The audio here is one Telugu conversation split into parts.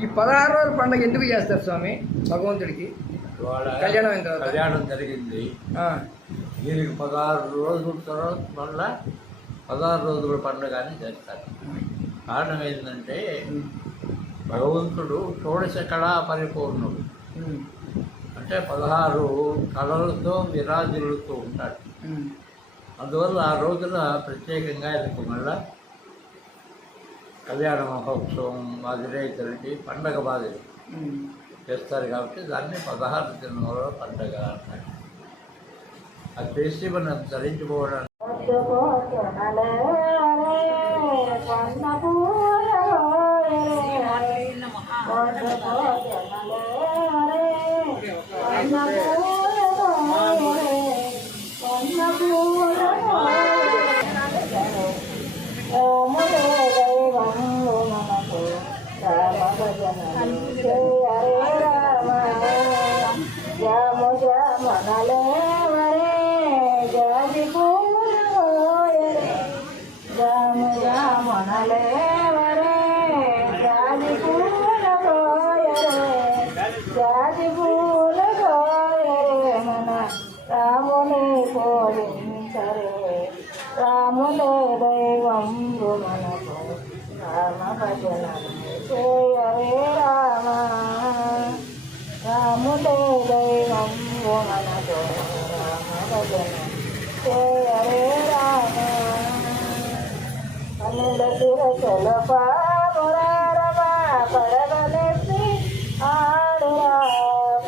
ఈ 16 రోజుల పండుగ ఎందుకు చేస్తారు స్వామి భగవంతుడికి? కళ్యాణం అయిన తర్వాత కళ్యాణం జరిగింది. దీనికి 16 రోజుల తర్వాత మళ్ళా 16 రోజుల పండుగ అని చేస్తారు. కారణం ఏంటంటే భగవంతుడు షోడశ కళా పరిపూర్ణుడు, అంటే 16 కళలతో విరాజిల్లుతూ ఉంటాడు. అందువల్ల ఆ రోజున ప్రత్యేకంగా ఆయనకు మళ్ళా కళ్యాణ మహోత్సవం మాదిరే జరిగి పండగ మాదిరి చేస్తారు. కాబట్టి దాన్ని 16 దినాల పండగ అంటారు. అది చేసి మనం ధరించుకోవడానికి రాములే దైవం మనకు రామ భజన చేయరే రామ, రాములే దైవం మనకు రామ భజన చేయరే రామ. పన్నెండు శిరసుల పామురారమా పడగలెత్తి ఆడురా,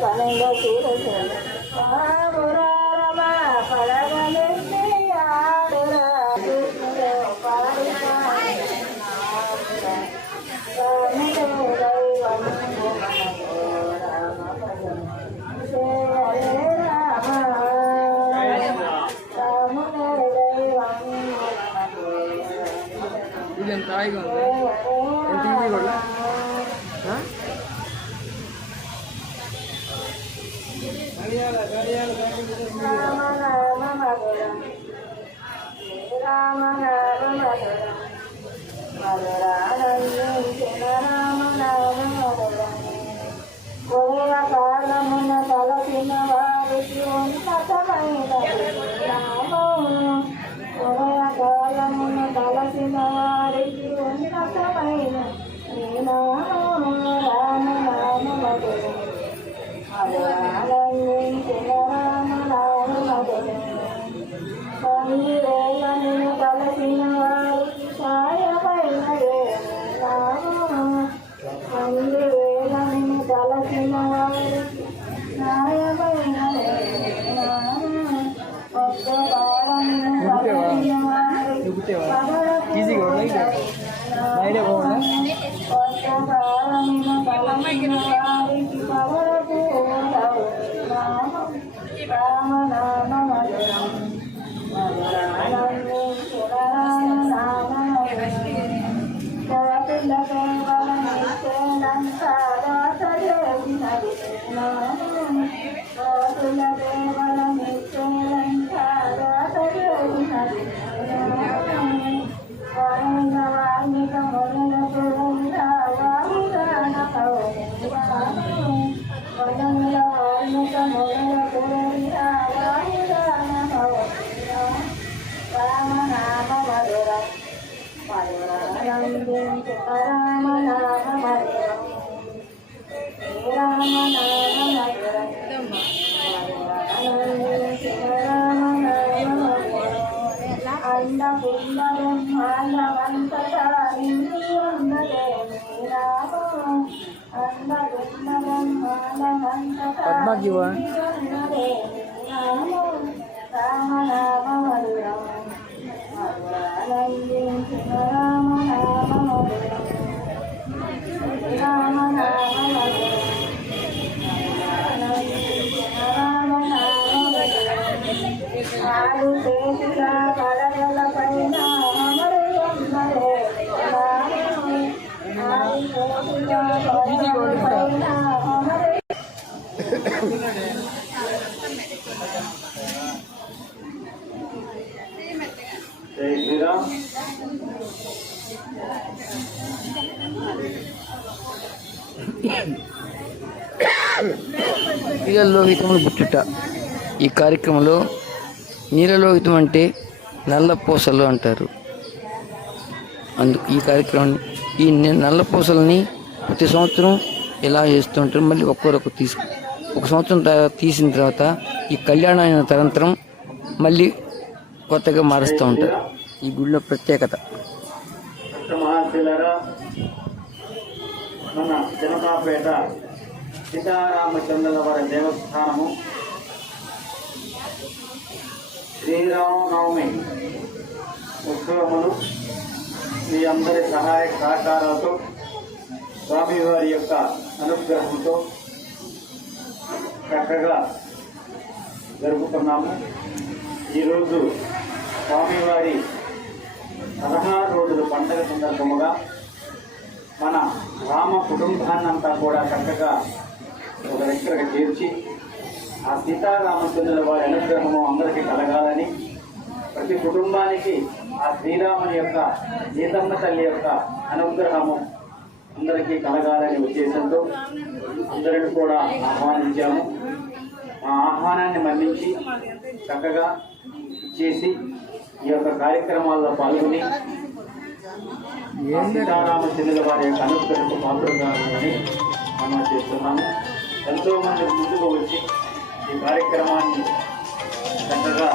పన్నెండు శిరసుల పామురారమా పడగలెత్తి ఆడురా. ఇది ఎంత హాయిగా ఉంది, ఎంత ఈజీ కూడా. కారణమున తలసిన వారికి ఉన్నతమైన కాలమున తలసిన వారికి ఉన్నతమైన రామ రామ మధురం ఆనందించిన రామ రామ మధురం. పందిరేళ్ళను తలసిన వారికి సాయమైన రామ, పందిరేళ్ళను తలసిన వారికి సాయమైన ఈజీగా బయట పోవాలా? రామ నామ మధురం పద్మజీవా జై శ్రీరామ్. నీలలోహితములు బుట్టుట. ఈ కార్యక్రమంలో నీలలోహితం అంటే నల్ల పూసలు అంటారు. ఈ కార్యక్రమాన్ని ఈ నల్ల పూసలని ప్రతి సంవత్సరం ఇలా చేస్తుంటారు. మళ్ళీ ఒక్కొక్కరు ఒక సంవత్సరం తీసిన తర్వాత ఈ కళ్యాణం అయిన తరంతరం మళ్ళీ కొత్తగా మారుస్తూ ఉంటారు. ఈ గుడిలో ప్రత్యేకత. మహాశిలరా, మన జనతాపేట సీతారామచంద్రుల వారి దేవస్థానము శ్రీరామనవమి ఉత్సవములు మీ అందరి సహాయ సహకారాలతో స్వామివారి యొక్క అనుగ్రహంతో చక్కగా జరుపుకున్నాము. ఈరోజు స్వామివారి 16 రోజుల పండుగ సందర్భముగా మన రామ కుటుంబాన్నంతా కూడా చక్కగా ఒక దగ్గరకు చేర్చి ఆ సీతారామచంద్రుల వారి అనుగ్రహము అందరికీ కలగాలని, ప్రతి కుటుంబానికి ఆ శ్రీరాముని యొక్క సీతమ్మ తల్లి యొక్క అనుగ్రహము అందరికీ కలగాలని ఉద్దేశంతో అందరిని కూడా ఆహ్వానించాము. ఆ ఆహ్వానాన్ని మన్నించి చక్కగా చేసి ఈ యొక్క కార్యక్రమాల్లో పాల్గొని సీతారామచంద్రుల వారి యొక్క అనుగ్రహకు పాత్రగాలని మనం చేస్తున్నాము. ఎంతోమంది ముందుకు వచ్చి ఈ కార్యక్రమాన్ని చక్కగా